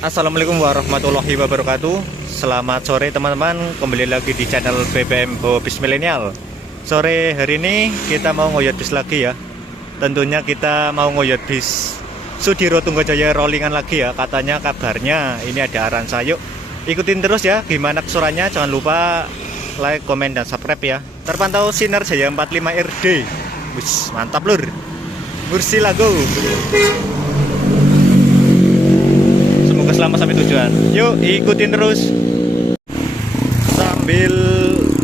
Assalamualaikum warahmatullahi wabarakatuh. Selamat sore teman-teman, kembali lagi di channel BBM Bis Milenial. Sore hari ini kita mau ngoyod bis lagi ya. Tentunya kita mau ngoyod bis Sudiro Tungga Jaya rollingan lagi ya. Katanya kabarnya ini ada Aransha. Yuk ikutin terus ya gimana keseruannya. Jangan lupa like, komen, dan subscribe ya. Terpantau sinar Jaya 45 RD. Wis, mantap lur. Kursi lagu. Selamat sampai tujuan. Yuk ikutin terus sambil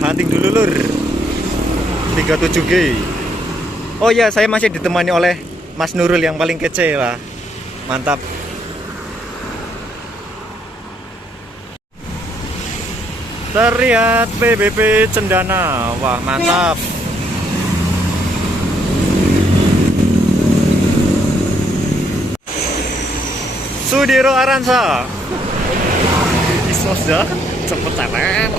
hunting dulu lur. 37G. Oh ya, saya masih ditemani oleh Mas Nurul yang paling kece lah. Mantap. Terlihat PBB Cendana. Wah mantap. Stj Aransha. Suos ya, cepet cepet.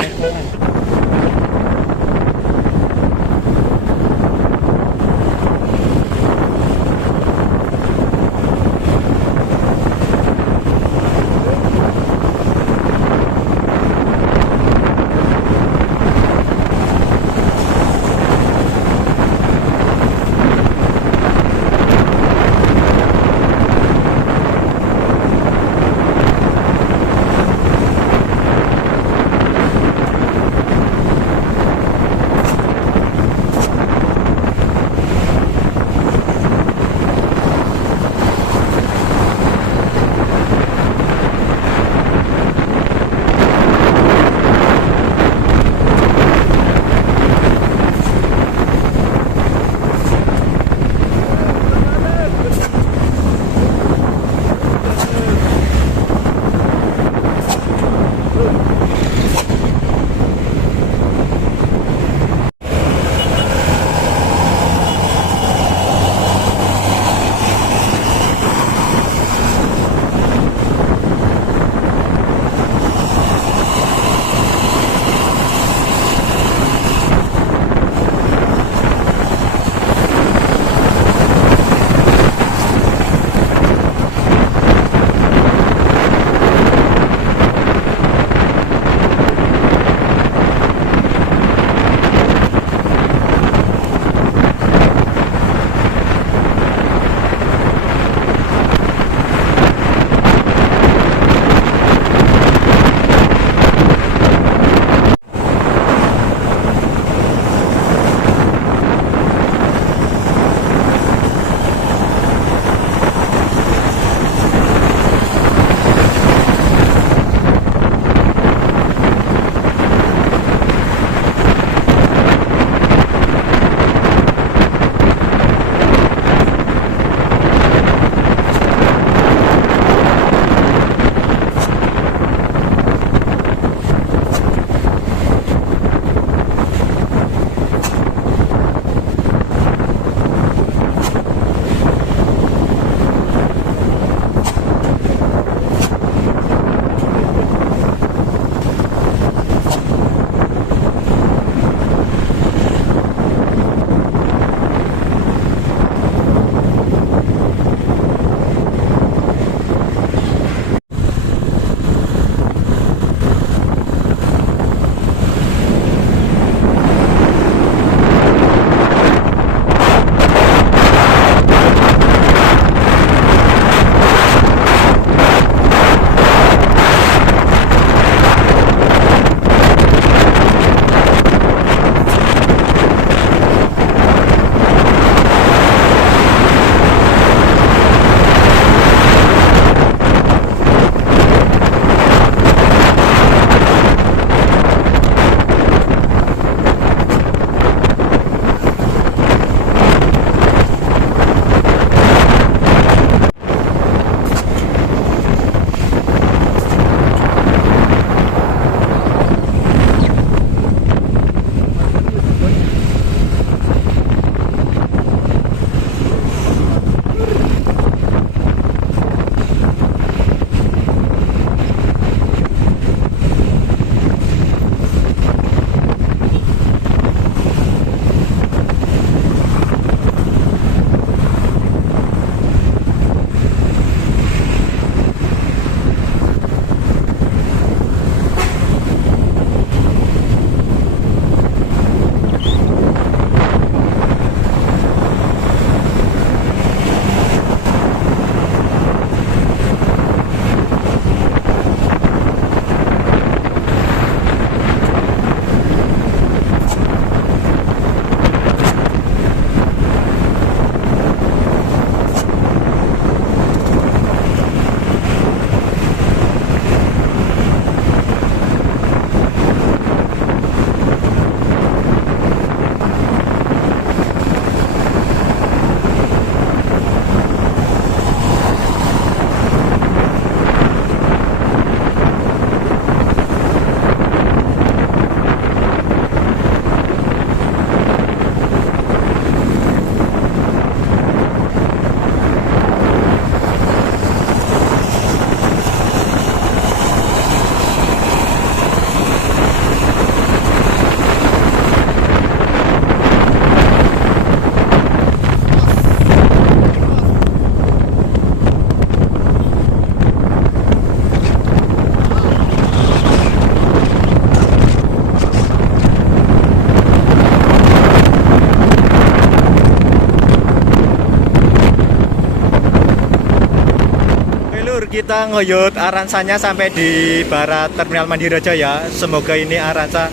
lur, kita ngoyod Aransanya sampai di barat terminal Mandiri Jaya. Semoga ini Aransa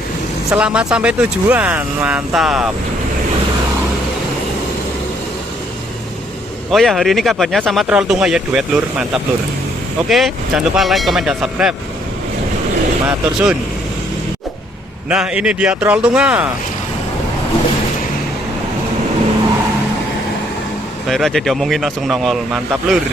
selamat sampai tujuan. Mantap. Oh ya, hari ini kabarnya sama troll Tungga ya, duet lur. Mantap lur. Oke, jangan lupa like, komen, dan subscribe. Matur sun. Nah, ini dia troll Tungga. Baru aja diomongin langsung nongol. Mantap lur.